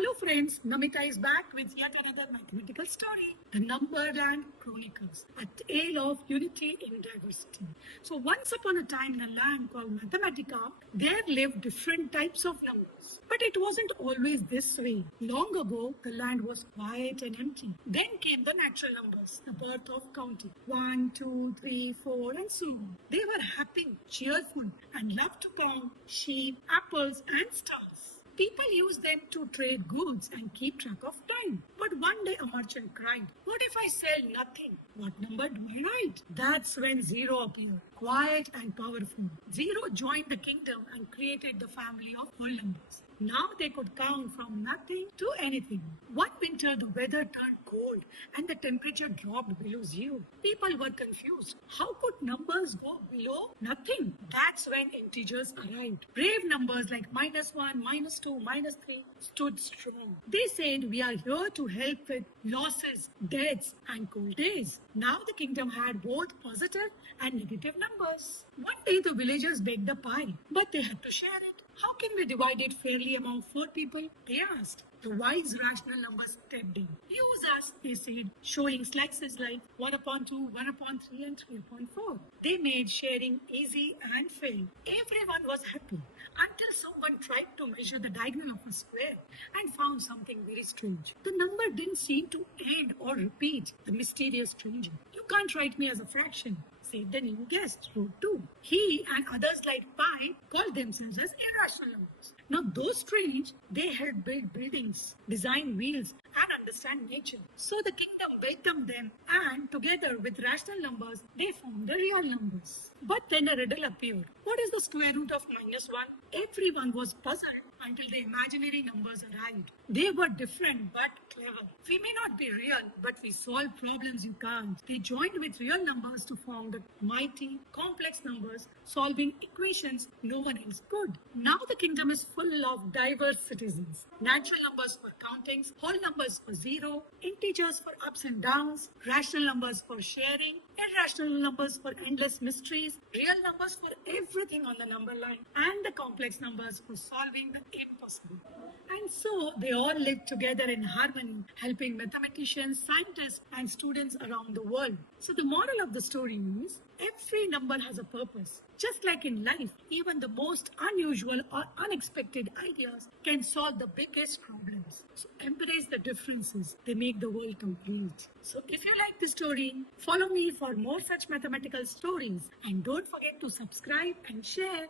Hello friends, Namita is back with yet another mathematical story, The Numberland Chronicles, a tale of unity in diversity. So once upon a time in a land called Mathematica, there lived different types of numbers. But it wasn't always this way. Long ago, the land was quiet and empty. Then came the natural numbers, the birth of counting. 1, 2, 3, 4 and so on. They were happy, cheerful and loved to count sheep, apples and stars. People use them to trade goods and keep track of time. But one day a merchant cried, "What if I sell nothing? What number do I write?" That's when Zero appeared, quiet and powerful. Zero joined the kingdom and created the family of whole numbers. Now they could count from nothing to anything. One winter the weather turned cold and the temperature dropped below zero. People were confused. How could numbers go below nothing? That's when integers arrived. Brave numbers like -1, -2, -3 stood strong. They said, "We are here to help with losses, deaths, and cold days." Now the kingdom had both positive and negative numbers. One day the villagers begged a pie, but they had to share it. "How can we divide it fairly among 4 people?" they asked. The wise rational numbers stepped in. "Use us," they said, showing slices like 1 upon 2, 1 upon 3 and 3 upon 4. They made sharing easy and fair. Everyone was happy until someone tried to measure the diagonal of a square and found something very strange. The number didn't seem to end or repeat. The mysterious stranger. "You can't write me as a fraction," said the new guest, wrote 2. He and others like Pi called themselves as irrational numbers. Now those strange, they had built buildings, designed wheels, and understand nature. So the kingdom welcomed them and together with rational numbers, they formed the real numbers. But then a riddle appeared. What is the square root of -1? Everyone was puzzled until the imaginary numbers arrived. They were different but clever. "We may not be real, but we solve problems you can't." They joined with real numbers to form the mighty, complex numbers, solving equations no one else could. Now the kingdom is full of diverse citizens. Natural numbers for countings, whole numbers for zero, integers for ups and downs, rational numbers for sharing, irrational numbers for endless mysteries, real numbers for everything on the number line, and the complex numbers for solving the impossible. And so they all lived together in harmony, helping mathematicians, scientists, and students around the world. So the moral of the story is every number has a purpose. Just like in life, even the most unusual or unexpected ideas can solve the biggest problems. So embrace the differences. They make the world complete. So if you like this story, follow me for more such mathematical stories. And don't forget to subscribe and share.